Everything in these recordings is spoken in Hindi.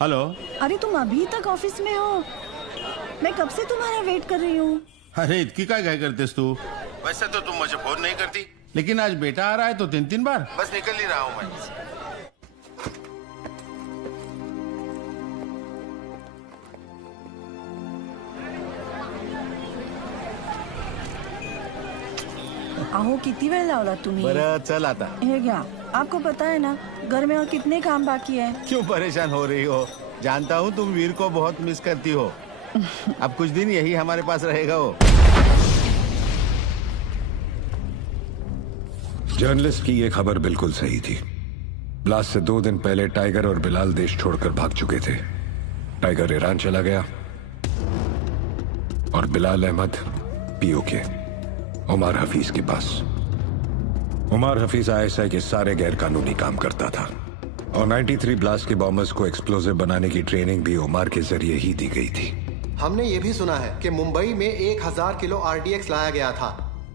हेलो। अरे तुम अभी तक ऑफिस में हो? मैं कब से तुम्हारा वेट कर रही हूँ। अरे इतनी क्या करतेस तू? वैसे तो तुम मुझे फोन नहीं करती, लेकिन आज बेटा आ रहा है तो 3-3 बार। बस निकल ही रहा हूँ मैं। अहो किती वेळ लावला तुम्ही? बरं चल आता। हे घ्या, आपको पता है ना घर में और कितने काम बाकी है। क्यों परेशान हो रही हो? जानता हूँ तुम वीर को बहुत मिस करती हो। अब कुछ दिन यही हमारे पास रहेगा वो। जर्नलिस्ट की ये खबर बिल्कुल सही थी। ब्लास्ट से 2 दिन पहले टाइगर और बिलाल देश छोड़कर भाग चुके थे। टाइगर ईरान चला गया और बिलाल अहमद पीओके उमर हफीज के पास। उमर हफीज आईएसआई के सारे गैर कानूनी काम करता था और 93 ब्लास्ट के बॉम्बर्स को एक्सप्लोजिव बनाने की ट्रेनिंग भी उमर के जरिए ही दी गई थी। हमने ये भी सुना है कि मुंबई में 1000 किलो आरडीएक्स लाया गया था,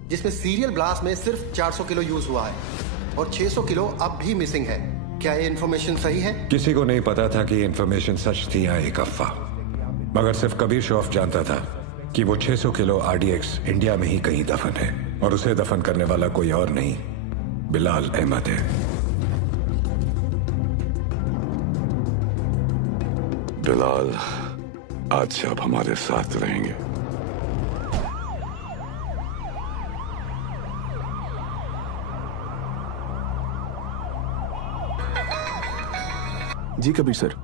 जिसमें सीरियल ब्लास्ट में सिर्फ 400 किलो यूज हुआ है और 600 किलो अब भी मिसिंग है। क्या ये इन्फॉर्मेशन सही है? किसी को नहीं पता था कि ये इन्फॉर्मेशन सच थी या एक अफवाह, मगर सिर्फ कबीर श्रॉफ जानता था कि वो 600 किलो आरडीएक्स इंडिया में ही कहीं दफन है और उसे दफन करने वाला कोई और नहीं, बिलाल अहमद है। बिलाल आज से अब हमारे साथ रहेंगे। जी कबीर सर।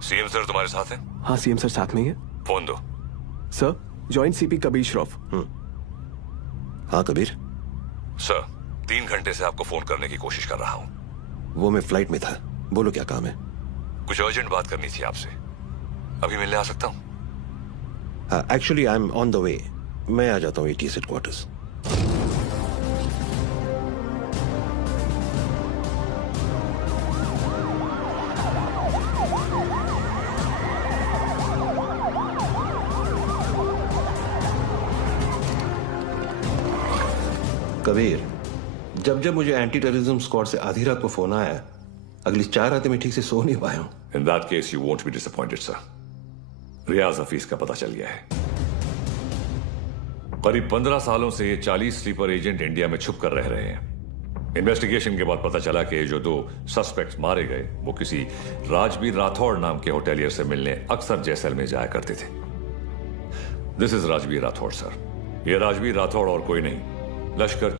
सीएम सर तुम्हारे साथ हैं? हाँ सीएम सर साथ में ही है। फोन दो। Sir joint CP Kabir Shroff. हाँ कबीर। सर 3 घंटे से आपको फोन करने की कोशिश कर रहा हूं। वो मैं फ्लाइट में था, बोलो क्या काम है? कुछ अर्जेंट बात करनी थी आपसे। अभी मिलने आ सकता हूं? हाँ actually I am on the way. मैं आ जाता हूँ एटीएस हेडक्वार्टर्स। कबीर, जब जब मुझे एंटी टेररिज्म स्क्वाड से आधी रात को फोन आया, अगली 4 रातें मैं ठीक से सो नहीं पाया हूं। In that case you won't be disappointed sir. Riyaz Hafeez का पता चल गया है। करीब 15 सालों से ये 40 स्लीपर एजेंट इंडिया में छुप कर रह रहे हैं। इन्वेस्टिगेशन के बाद पता चला कि जो 2 सस्पेक्ट्स मारे गए वो किसी राजवीर राठौड़ नाम के होटेलियर से मिलने अक्सर जैसलमेर जाया करते थे। This is Rajveer Rathore sir. ये राजवीर राठौड़ और कोई नहीं, लश्कर